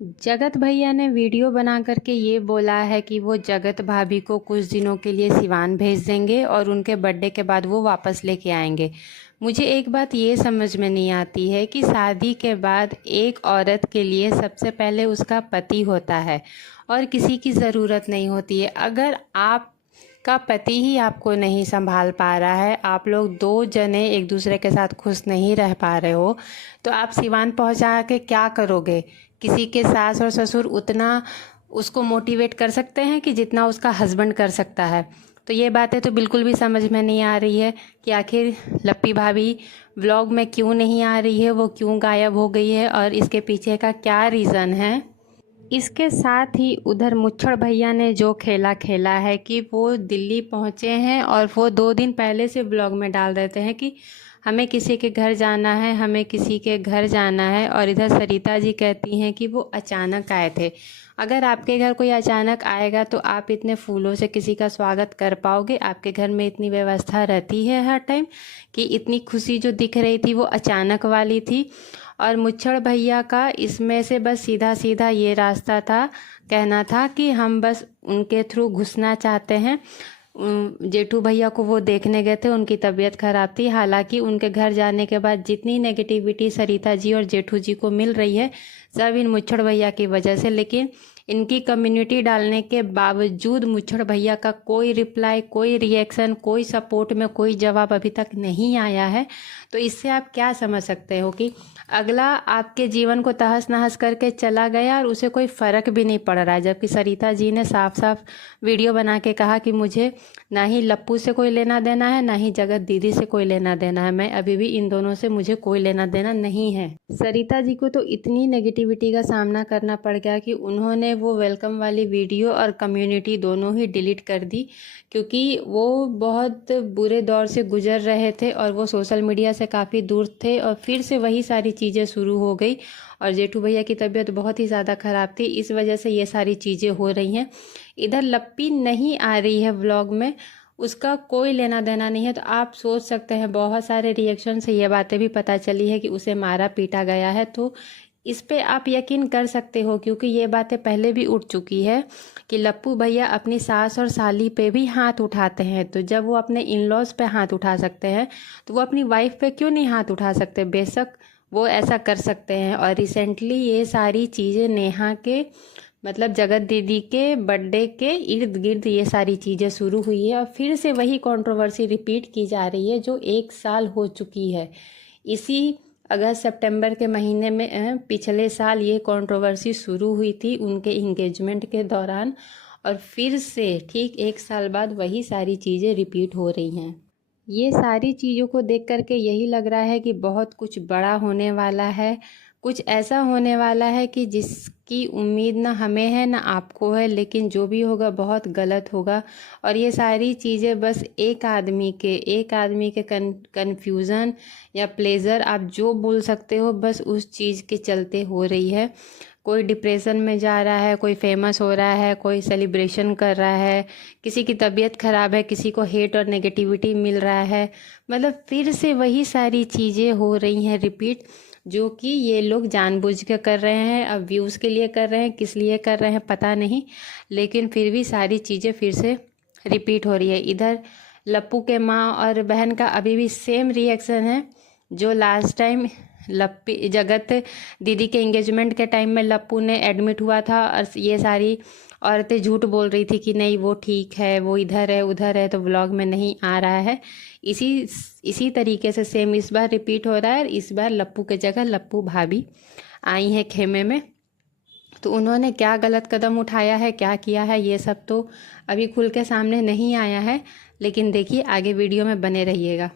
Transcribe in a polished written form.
जगत भैया ने वीडियो बना करके ये बोला है कि वो जगत भाभी को कुछ दिनों के लिए सिवान भेज देंगे और उनके बर्थडे के बाद वो वापस लेके आएंगे। मुझे एक बात ये समझ में नहीं आती है कि शादी के बाद एक औरत के लिए सबसे पहले उसका पति होता है और किसी की ज़रूरत नहीं होती है। अगर आपका पति ही आपको नहीं संभाल पा रहा है, आप लोग दो जने एक दूसरे के साथ खुश नहीं रह पा रहे हो, तो आप सिवान पहुंचा के क्या करोगे? किसी के सास और ससुर उतना उसको मोटिवेट कर सकते हैं कि जितना उसका हस्बैंड कर सकता है। तो ये बातें तो बिल्कुल भी समझ में नहीं आ रही है कि आखिर लप्पी भाभी व्लॉग में क्यों नहीं आ रही है, वो क्यों गायब हो गई है और इसके पीछे का क्या रीज़न है। इसके साथ ही उधर मुच्छड़ भैया ने जो खेला खेला है कि वो दिल्ली पहुँचे हैं और वो 2 दिन पहले से ब्लॉग में डाल देते हैं कि हमें किसी के घर जाना है, हमें किसी के घर जाना है। और इधर सरिता जी कहती हैं कि वो अचानक आए थे। अगर आपके घर कोई अचानक आएगा तो आप इतने फूलों से किसी का स्वागत कर पाओगे? आपके घर में इतनी व्यवस्था रहती है हर टाइम कि इतनी खुशी जो दिख रही थी वो अचानक वाली थी। और मुच्छड़ भैया का इसमें से बस सीधा सीधा ये रास्ता था, कहना था कि हम बस उनके थ्रू घुसना चाहते हैं। जेठू भैया को वो देखने गए थे, उनकी तबीयत खराब थी। हालांकि उनके घर जाने के बाद जितनी नेगेटिविटी सरिता जी और जेठू जी को मिल रही है सब इन मुच्छड़ भैया की वजह से, लेकिन इनकी कम्युनिटी डालने के बावजूद मुच्छड़ भैया का कोई रिप्लाई, कोई रिएक्शन, कोई सपोर्ट में कोई जवाब अभी तक नहीं आया है। तो इससे आप क्या समझ सकते हो कि अगला आपके जीवन को तहस नहस करके चला गया और उसे कोई फ़र्क भी नहीं पड़ रहा है। जबकि सरिता जी ने साफ साफ वीडियो बना के कहा कि मुझे ना ही लप्पू से कोई लेना देना है, ना ही जगत दीदी से कोई लेना देना है। मैं अभी भी इन दोनों से मुझे कोई लेना देना नहीं है। सरिता जी को तो इतनी नेगेटिविटी का सामना करना पड़ गया कि उन्होंने वो वेलकम वाली वीडियो और कम्युनिटी दोनों ही डिलीट कर दी, क्योंकि वो बहुत बुरे दौर से गुजर रहे थे और वो सोशल मीडिया से काफ़ी दूर थे और फिर से वही सारी चीज़ें शुरू हो गई। और जेठू भैया की तबीयत बहुत ही ज़्यादा ख़राब थी, इस वजह से ये सारी चीज़ें हो रही हैं। इधर लप्पी नहीं आ रही है व्लॉग में, उसका कोई लेना देना नहीं है। तो आप सोच सकते हैं, बहुत सारे रिएक्शन से ये बातें भी पता चली है कि उसे मारा पीटा गया है। तो इस पे आप यकीन कर सकते हो, क्योंकि ये बातें पहले भी उठ चुकी है कि लप्पू भैया अपनी सास और साली पे भी हाथ उठाते हैं। तो जब वो अपने इन लॉज पे हाथ उठा सकते हैं तो वो अपनी वाइफ पे क्यों नहीं हाथ उठा सकते? बेशक वो ऐसा कर सकते हैं। और रिसेंटली ये सारी चीज़ें नेहा के मतलब जगत दीदी के बर्थडे के इर्द गिर्द ये सारी चीज़ें शुरू हुई है और फिर से वही कंट्रोवर्सी रिपीट की जा रही है जो 1 साल हो चुकी है। इसी अगस्त सितंबर के महीने में पिछले साल ये कंट्रोवर्सी शुरू हुई थी उनके इंगेजमेंट के दौरान, और फिर से ठीक 1 साल बाद वही सारी चीज़ें रिपीट हो रही हैं। ये सारी चीज़ों को देख करके यही लग रहा है कि बहुत कुछ बड़ा होने वाला है, कुछ ऐसा होने वाला है कि जिसकी उम्मीद ना हमें है ना आपको है, लेकिन जो भी होगा बहुत गलत होगा। और ये सारी चीज़ें बस एक आदमी के कन्फ्यूज़न या प्लेजर, आप जो बोल सकते हो, बस उस चीज़ के चलते हो रही है। कोई डिप्रेशन में जा रहा है, कोई फेमस हो रहा है, कोई सेलिब्रेशन कर रहा है, किसी की तबीयत ख़राब है, किसी को हेट और नेगेटिविटी मिल रहा है। मतलब फिर से वही सारी चीज़ें हो रही हैं रिपीट, जो कि ये लोग जानबूझ के कर रहे हैं। अब व्यूज़ के लिए कर रहे हैं, किस लिए कर रहे हैं पता नहीं, लेकिन फिर भी सारी चीज़ें फिर से रिपीट हो रही है। इधर लप्पू के माँ और बहन का अभी भी सेम रिएक्शन है जो लास्ट टाइम लप्पी जगत दीदी के एंगेजमेंट के टाइम में लप्पू ने एडमिट हुआ था और ये सारी औरतें झूठ बोल रही थी कि नहीं वो ठीक है, वो इधर है उधर है, तो व्लॉग में नहीं आ रहा है। इसी तरीके से सेम इस बार रिपीट हो रहा है। इस बार लप्पू के जगह लप्पू भाभी आई हैं खेमे में। तो उन्होंने क्या गलत कदम उठाया है, क्या किया है, ये सब तो अभी खुल के सामने नहीं आया है, लेकिन देखिए आगे वीडियो में बने रहिएगा।